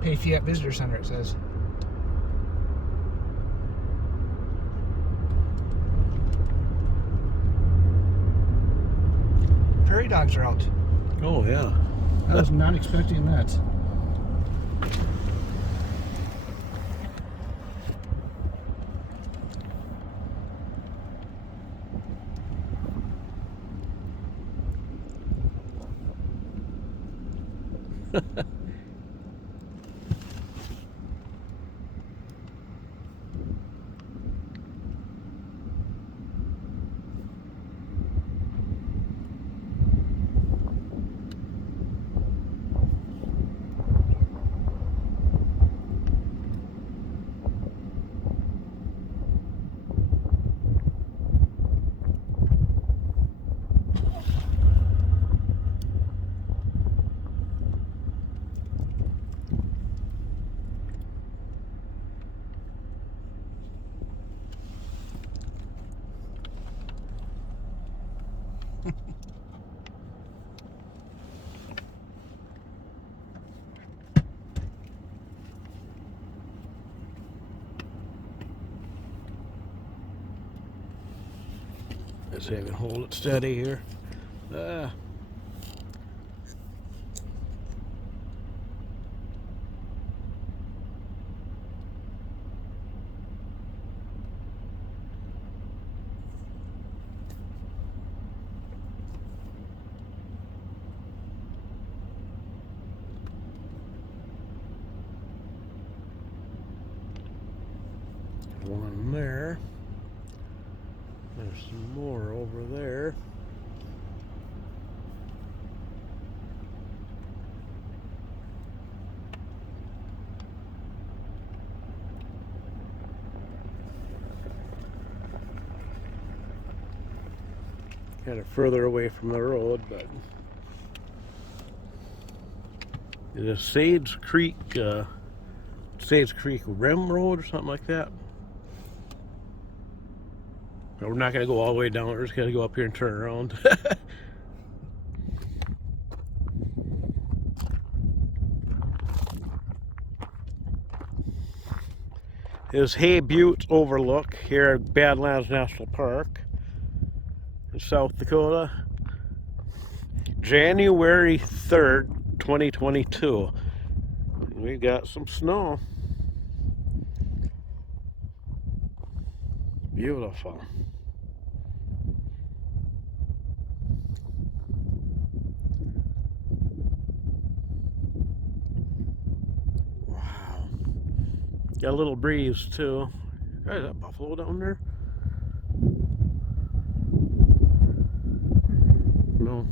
Pay fee at visitor center, it says. Prairie dogs are out. Oh, yeah. I was not expecting that. Let's see if I can hold it steady here. One there. There's some more over there. Kind of further away from the road, but it is Sage Creek Rim Road or something like that. But we're not going to go all the way down. We're just going to go up here and turn around. Is Hay Butte Overlook here at Badlands National Park in South Dakota. January 3rd, 2022. We got some snow. Beautiful. Wow. Got a little breeze too. Is that buffalo down there? No.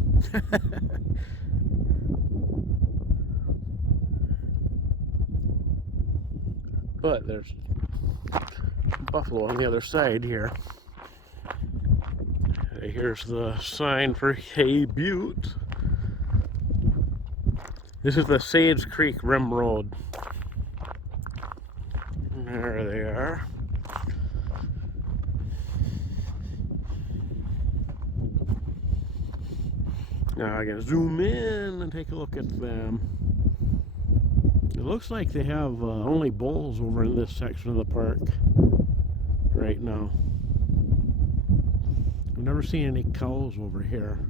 But there's buffalo on the other side here. Here's the sign for Hay Butte. This is the Sage Creek Rim Road. There they are. Now I can zoom in and take a look at them. It looks like they have only bulls over in this section of the park right now. I've never seen any cows over here.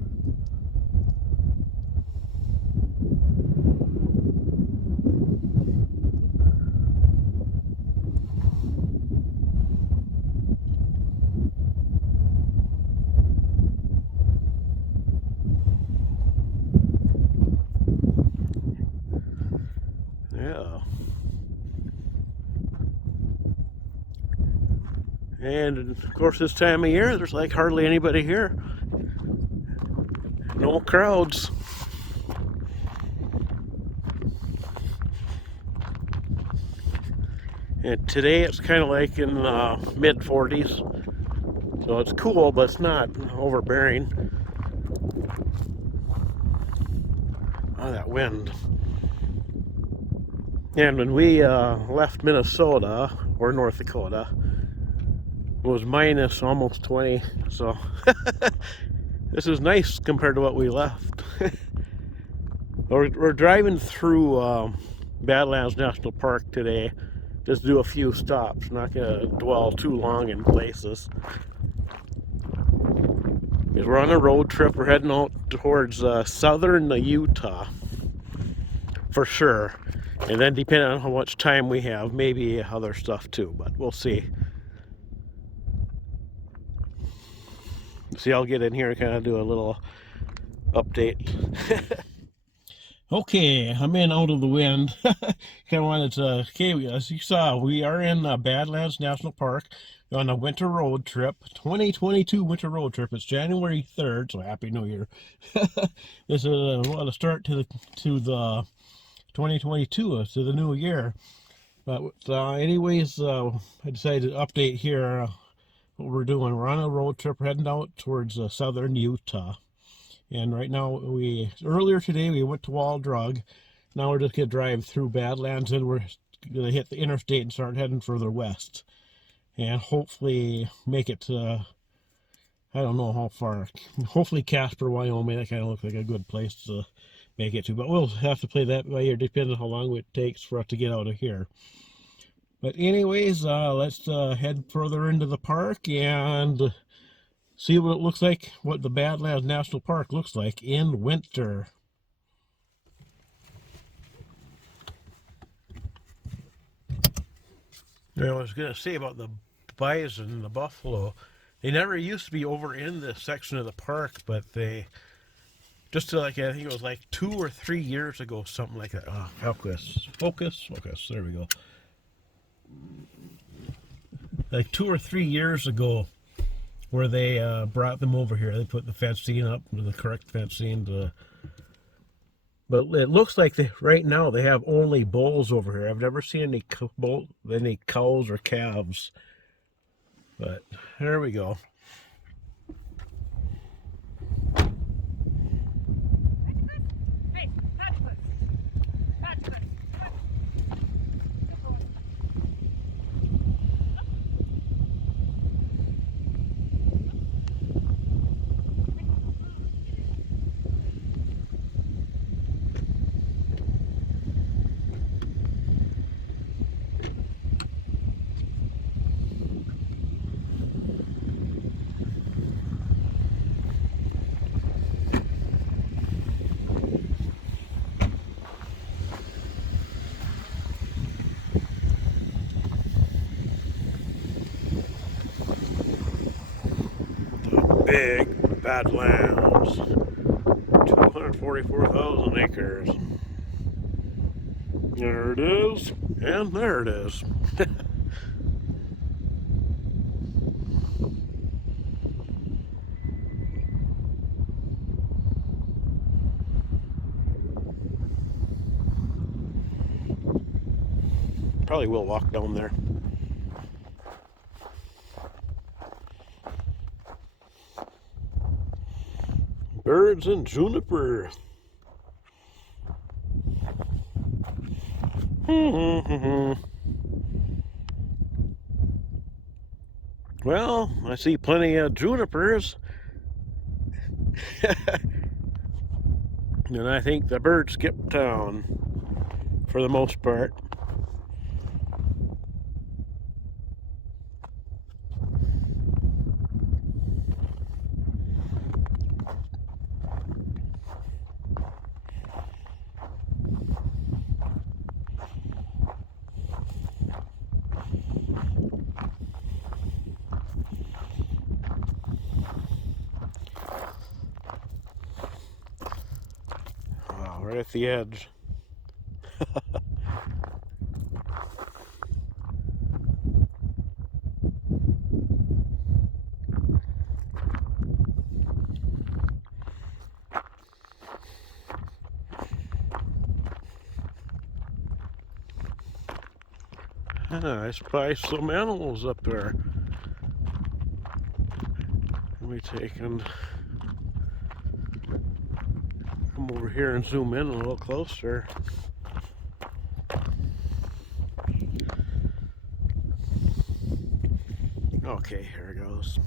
Yeah. And of course this time of year there's like hardly anybody here. No crowds. And today it's kind of like in the mid 40s. So it's cool, but it's not overbearing. Oh, that wind. And when we left Minnesota, or North Dakota, it was minus almost 20, so this is nice compared to what we left. We're driving through Badlands National Park today. Just do a few stops. Not gonna dwell too long in places. Because we're on a road trip. We're heading out towards southern Utah for sure. And then depending on how much time we have, maybe other stuff too, but we'll see. See, I'll get in here and kind of do a little update. Okay, I'm in out of the wind. Kind of wanted to, okay, as you saw, we are in Badlands National Park on a winter road trip, 2022 winter road trip. It's January 3rd, so Happy New Year. This is a start to the 2022, to the new year. But anyways, I decided to update here what we're doing. We're on a road trip heading out towards southern Utah. And right now, earlier today we went to Wall Drug. Now we're just gonna drive through Badlands and we're gonna hit the interstate and start heading further west. And hopefully make it to, I don't know how far, hopefully Casper, Wyoming. That kind of looks like a good place to make it to. But we'll have to play that by ear depending on how long it takes for us to get out of here. But anyways, let's head further into the park and see what it looks like, what the Badlands National Park looks like in winter. I was going to say about the bison and the buffalo. They never used to be over in this section of the park, but they, just to like, I think it was like 2 or 3 years ago, something like that. Oh, focus, there we go. Like 2 or 3 years ago, where they brought them over here. They put the fencing up, the correct fencing. But it looks like right now they have only bulls over here. I've never seen any cows or calves. But there we go. Big Badlands, 244,000 acres. There it is, and there it is. Probably will walk down there. Birds and juniper. Well, I see plenty of junipers. And I think the birds skip town for the most part. Right at the edge. I spy some animals up there. Let me take and come over here and zoom in a little closer. Okay, here it goes.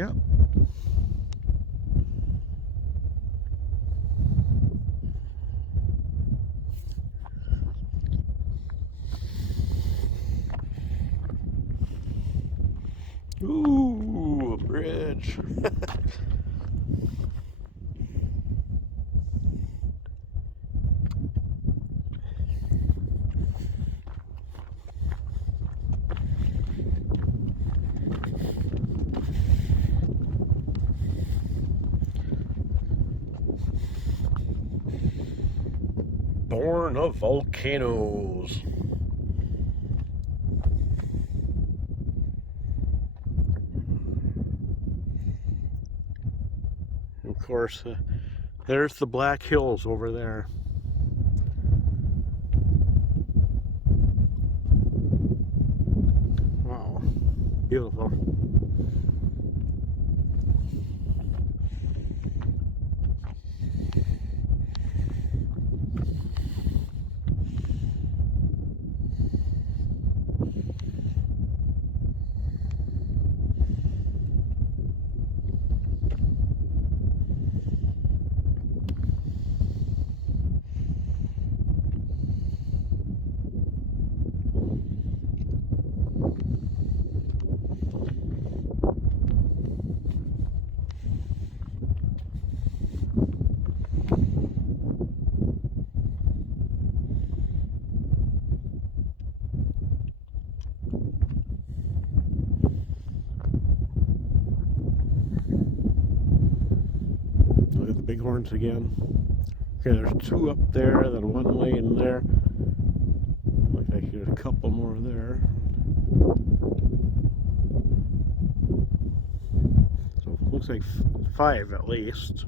Yep. Ooh, a bridge. Born of volcanoes. Of course, there's the Black Hills over there. Wow, beautiful. Look at the bighorns again. Okay, there's two up there, then one way in there. Looks like there's a couple more there. So it looks like 5 at least.